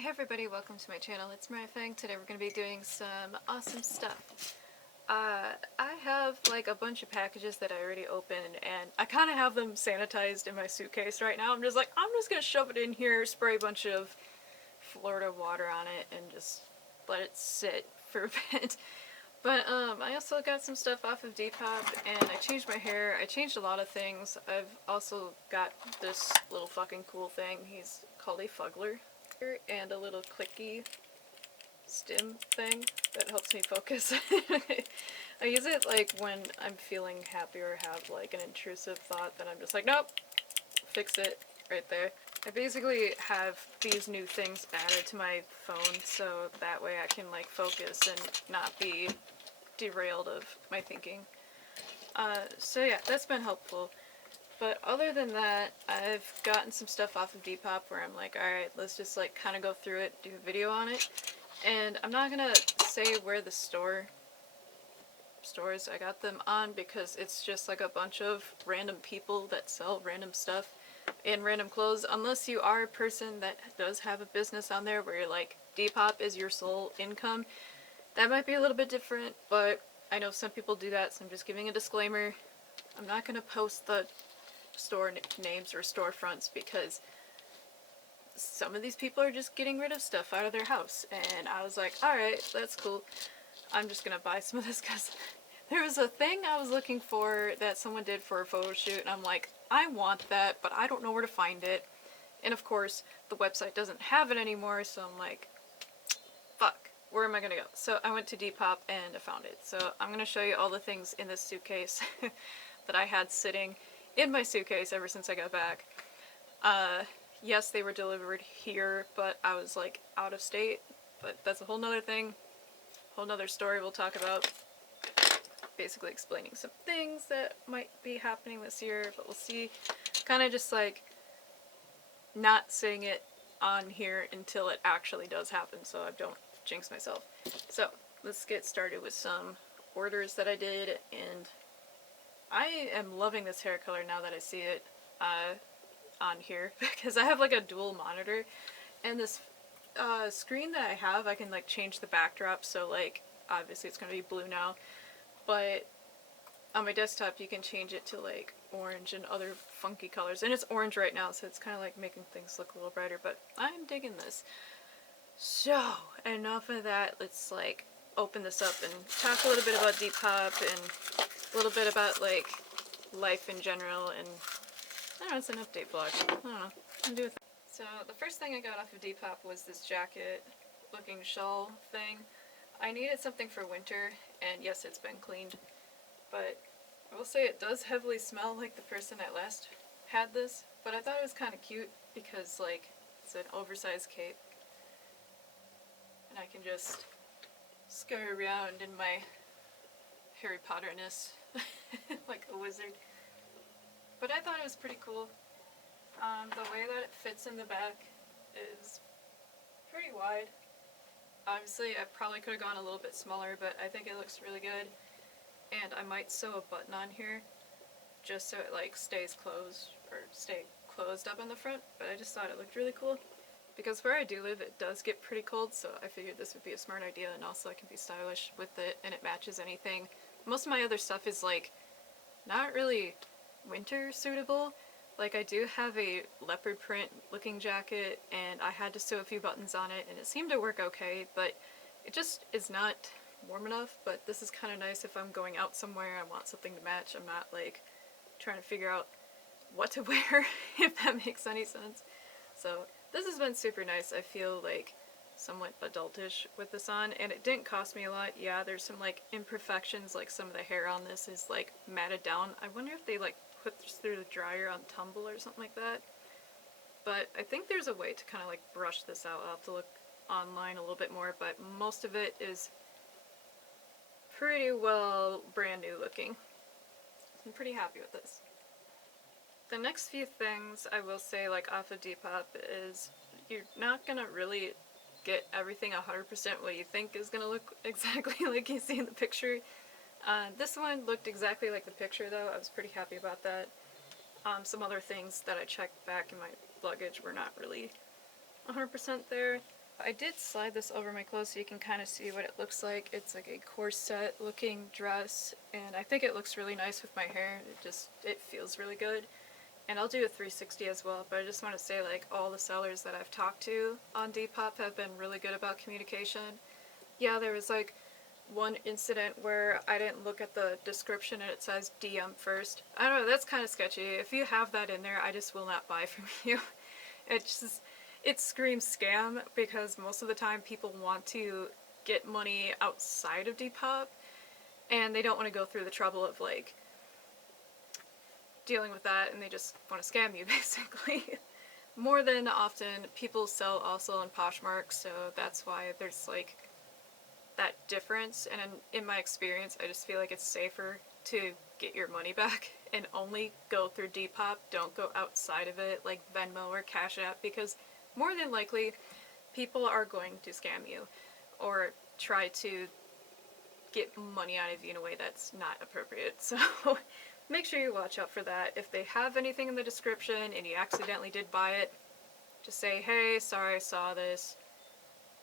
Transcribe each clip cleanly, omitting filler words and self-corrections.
Hey everybody, welcome to my channel. It's Mariahfang. Today we're going to be doing some awesome stuff. I have like a bunch of packages that I already opened and I kind of have them sanitized in my suitcase right now. I'm just going to shove it in here, spray a bunch of Florida water on it and just let it sit for a bit. But I also got some stuff off of Depop and I changed my hair. I changed a lot of things. I've also got this little fucking cool thing. He's called a fuggler. And a little clicky stim thing that helps me focus. I use it like when I'm feeling happy or have like an intrusive thought that I'm just like, nope, fix it right there. I basically have these new things added to my phone so that way I can like focus and not be derailed of my thinking. So yeah, that's been helpful. But other than that, I've gotten some stuff off of Depop where I'm like, alright, let's just like kind of go through it, do a video on it. And I'm not gonna say where the stores I got them on because it's just like a bunch of random people that sell random stuff and random clothes. Unless you are a person that does have a business on there where you're like, Depop is your sole income. That might be a little bit different, but I know some people do that, so I'm just giving a disclaimer. I'm not gonna post the store names or storefronts because some of these people are just getting rid of stuff out of their house and I was like, alright, that's cool. I'm just gonna buy some of this because there was a thing I was looking for that someone did for a photo shoot and I'm like, I want that but I don't know where to find it, and of course the website doesn't have it anymore, so I'm like, fuck, where am I gonna go? So I went to Depop and I found it. So I'm gonna show you all the things in this suitcase that I had sitting in my suitcase ever since I got back. Yes, they were delivered here, but I was like out of state, but that's a whole nother thing, whole nother story we'll talk about. Basically explaining some things that might be happening this year, but we'll see. Kind of just like not saying it on here until it actually does happen so I don't jinx myself. So let's get started with some orders that I did, and I am loving this hair color now that I see it on here because I have like a dual monitor and this screen that I have, I can like change the backdrop, so like obviously it's going to be blue now, but on my desktop you can change it to like orange and other funky colors, and it's orange right now so it's kind of like making things look a little brighter, but I'm digging this. So enough of that, let's like open this up and talk a little bit about Depop and a little bit about like life in general, and I don't know, it's an update vlog. I don't know, I'm doing. So the first thing I got off of Depop was this jacket looking shawl thing. I needed something for winter, and yes, it's been cleaned, but I will say it does heavily smell like the person that last had this, but I thought it was kind of cute because like it's an oversized cape and I can just scurry around in my Harry Potter-ness like a wizard. But I thought it was pretty cool. The way that it fits in the back is pretty wide. Obviously I probably could have gone a little bit smaller, but I think it looks really good. And I might sew a button on here just so it like stays closed, or stay closed up on the front, but I just thought it looked really cool. Because where I do live it does get pretty cold, so I figured this would be a smart idea, and also I can be stylish with it and it matches anything. Most of my other stuff is like not really winter suitable. Like I do have a leopard print looking jacket and I had to sew a few buttons on it and it seemed to work okay, but it just is not warm enough. But this is kind of nice if I'm going out somewhere, I want something to match. I'm not like trying to figure out what to wear, if that makes any sense. So this has been super nice. I feel like somewhat adultish with this on, and it didn't cost me a lot. Yeah, there's some like imperfections, like some of the hair on this is like matted down. I wonder if they like put this through the dryer on tumble or something like that. But I think there's a way to kind of like brush this out. I'll have to look online a little bit more, but most of it is pretty well brand new looking. I'm pretty happy with this. The next few things I will say like off of Depop is you're not gonna really get everything 100% what you think is gonna look exactly like you see in the picture. This one looked exactly like the picture though. I was pretty happy about that. Some other things that I checked back in my luggage were not really 100% there. I did slide this over my clothes so you can kind of see what it looks like. It's like a corset looking dress, and I think it looks really nice with my hair. It feels really good. And I'll do a 360 as well, but I just want to say, like, all the sellers that I've talked to on Depop have been really good about communication. Yeah, there was like one incident where I didn't look at the description and it says DM first. I don't know, that's kind of sketchy. If you have that in there, I just will not buy from you. It screams scam, because most of the time people want to get money outside of Depop and they don't want to go through the trouble of like dealing with that, and they just want to scam you basically. More than often, people sell also on Poshmark, so that's why there's like that difference. And in my experience, I just feel like it's safer to get your money back and only go through Depop. Don't go outside of it like Venmo or Cash App, because more than likely people are going to scam you or try to get money out of you in a way that's not appropriate. So make sure you watch out for that. If they have anything in the description and you accidentally did buy it, just say, hey, sorry, I saw this.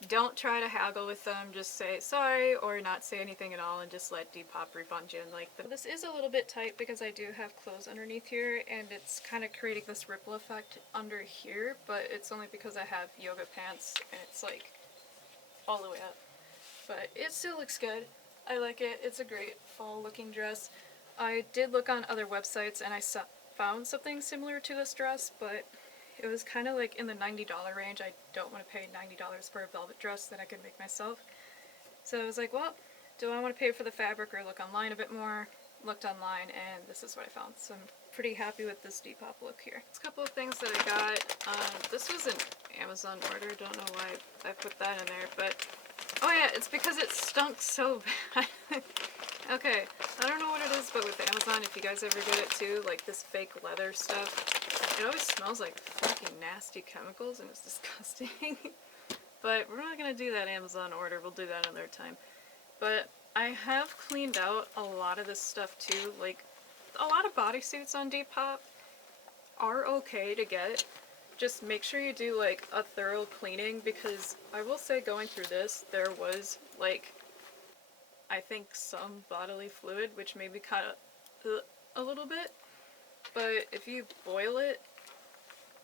Don't try to haggle with them, just say sorry or not say anything at all and just let Depop refund you. And like, this is a little bit tight because I do have clothes underneath here and it's kind of creating this ripple effect under here, but it's only because I have yoga pants and it's like all the way up. But it still looks good. I like it. It's a great fall looking dress. I did look on other websites and I found something similar to this dress, but it was kind of like in the $90 range. I don't want to pay $90 for a velvet dress that I could make myself. So I was like, well, do I want to pay for the fabric or look online a bit more? Looked online and this is what I found. So I'm pretty happy with this Depop look here. A couple of things that I got. This was an Amazon order. Don't know why I put that in there, but oh yeah, it's because it stunk so bad. Okay, I don't know what it is, but with Amazon, if you guys ever get it too, like this fake leather stuff, it always smells like fucking nasty chemicals and it's disgusting. But we're not gonna do that Amazon order, we'll do that another time. But I have cleaned out a lot of this stuff too. Like, a lot of bodysuits on Depop are okay to get. Just make sure you do like a thorough cleaning, because I will say, going through this, there was like, I think some bodily fluid, which maybe kind of a little bit, but if you boil it,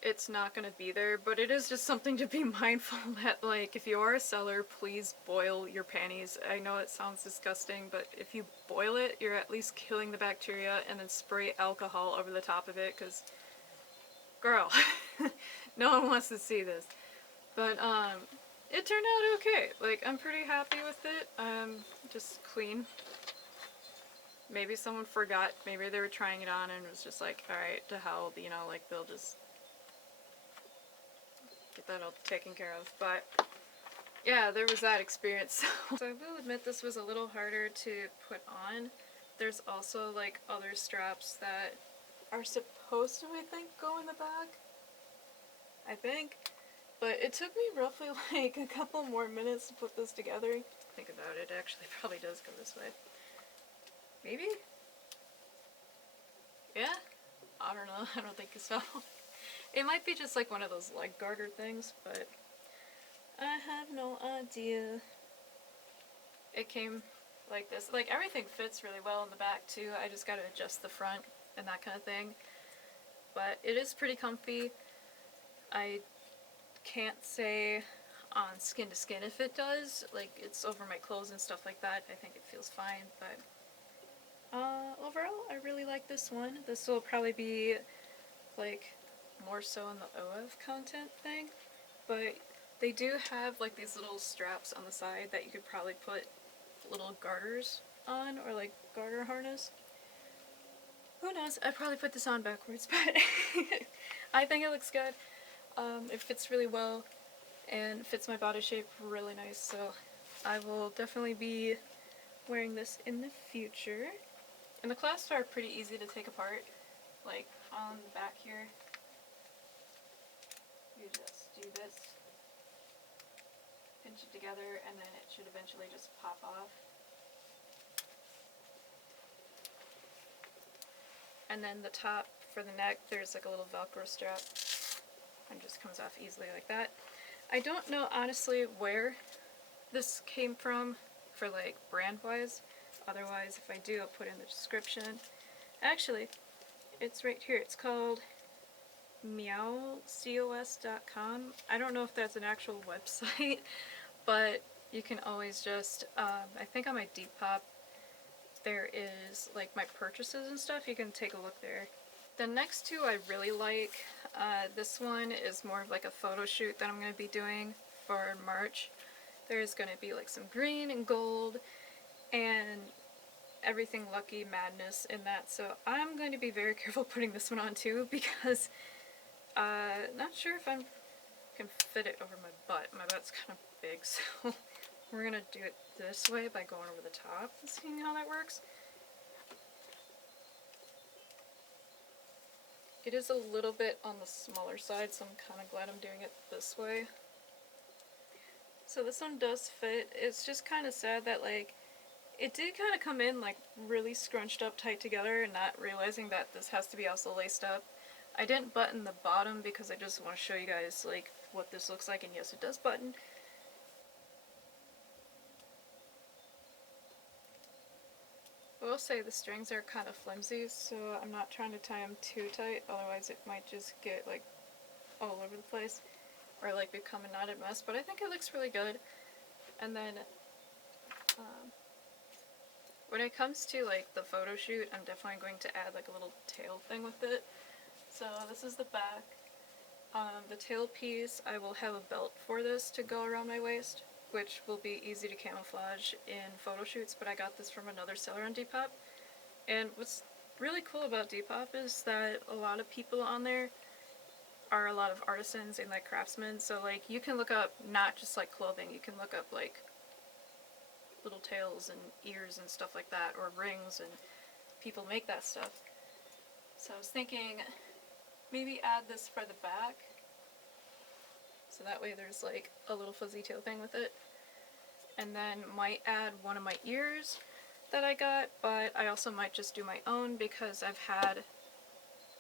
it's not going to be there. But it is just something to be mindful that, like, if you are a seller, please boil your panties. I know it sounds disgusting, but if you boil it, you're at least killing the bacteria, and then spray alcohol over the top of it, because girl, no one wants to see this. But it turned out okay. Like, I'm pretty happy with it. Just clean. Maybe someone forgot, maybe they were trying it on and was just like, alright, to hell, you know, like, they'll just get that all taken care of. But yeah, there was that experience. So I will admit this was a little harder to put on. There's also like other straps that are supposed to, I think, go in the back. I think. But it took me roughly like a couple more minutes to put this together. Think about it, actually probably does go this way. Maybe? Yeah? I don't know, I don't think so. It might be just like one of those leg garter things, but I have no idea. It came like this. Like, everything fits really well in the back too. I just gotta adjust the front and that kind of thing. But it is pretty comfy. I can't say on skin to skin if it does. Like, it's over my clothes and stuff like that. I think it feels fine, but overall, I really like this one. This will probably be like more so in the OF content thing, but they do have like these little straps on the side that you could probably put little garters on, or like garter harness. Who knows? I probably put this on backwards, but I think it looks good. It fits really well and fits my body shape really nice, so I will definitely be wearing this in the future. And the clasps are pretty easy to take apart. Like, on the back here, you just do this, pinch it together, and then it should eventually just pop off. And then the top for the neck, there's like a little Velcro strap and just comes off easily like that. I don't know honestly where this came from for like brand wise. Otherwise, if I do, I'll put in the description. Actually, it's right here. It's called meowcos.com. I don't know if that's an actual website, but you can always just, I think on my Depop there is like my purchases and stuff. You can take a look there. The next two I really like. This one is more of like a photo shoot that I'm going to be doing for March. There's going to be like some green and gold and everything lucky madness in that. So I'm going to be very careful putting this one on too, because not sure if I can fit it over my butt. My butt's kind of big, so we're going to do it this way by going over the top and seeing how that works. It is a little bit on the smaller side, so I'm kind of glad I'm doing it this way. So this one does fit. It's just kind of sad that like it did kind of come in like really scrunched up tight together, and not realizing that this has to be also laced up. I didn't button the bottom because I just want to show you guys like what this looks like, and yes, it does button. I will say the strings are kind of flimsy, so I'm not trying to tie them too tight, otherwise it might just get like all over the place or like become a knotted mess, but I think it looks really good. And then when it comes to like the photo shoot, I'm definitely going to add like a little tail thing with it. So this is the back. The tail piece, I will have a belt for this to go around my waist, which will be easy to camouflage in photo shoots, but I got this from another seller on Depop. And what's really cool about Depop is that a lot of people on there are a lot of artisans and like craftsmen, so like you can look up not just like clothing, you can look up like little tails and ears and stuff like that, or rings, and people make that stuff. So I was thinking maybe add this for the back, so that way there's like a little fuzzy tail thing with it. And then might add one of my ears that I got, but I also might just do my own because I've had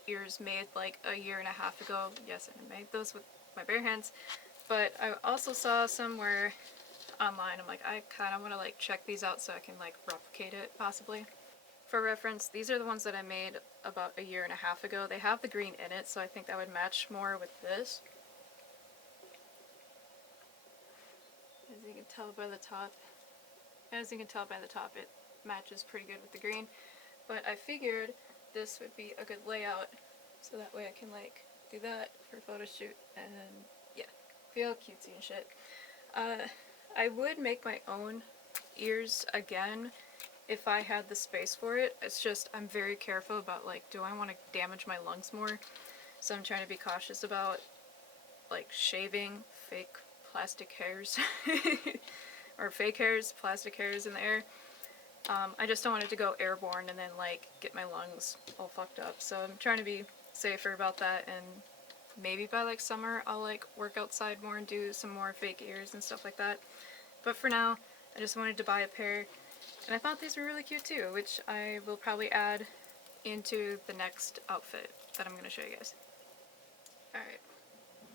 ears made like a year and a half ago. Yes, I made those with my bare hands, but I also saw somewhere online, I'm like, I kind of want to like check these out so I can like replicate it possibly. For reference, these are the ones that I made about a year and a half ago. They have the green in it, so I think that would match more with this. As you can tell by the top, it matches pretty good with the green. But I figured this would be a good layout, so that way I can like do that for a photo shoot and yeah, feel cutesy and shit. I would make my own ears again if I had the space for it. It's just I'm very careful about like, do I want to damage my lungs more? So I'm trying to be cautious about like shaving fake plastic hairs or fake hairs, plastic hairs in the air. I just don't want it to go airborne and then like get my lungs all fucked up. So I'm trying to be safer about that, and maybe by like summer I'll like work outside more and do some more fake ears and stuff like that. But for now, I just wanted to buy a pair, and I thought these were really cute too, which I will probably add into the next outfit that I'm going to show you guys. Alright,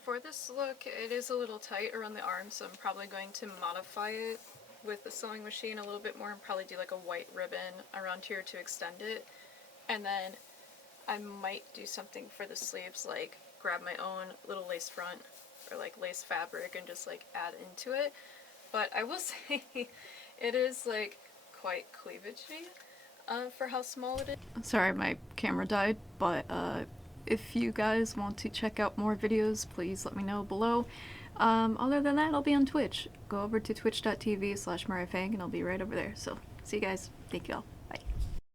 for this look, it is a little tight around the arm, so I'm probably going to modify it with the sewing machine a little bit more and probably do like a white ribbon around here to extend it. And then I might do something for the sleeves, like grab my own little lace front or like lace fabric and just like add into it. But I will say it is like quite cleavagey for how small it is. Sorry, my camera died, but if you guys want to check out more videos, please let me know below. Other than that, I'll be on Twitch. Go over to twitch.tv/Mariahfang and I'll be right over there. So, see you guys. Thank you all.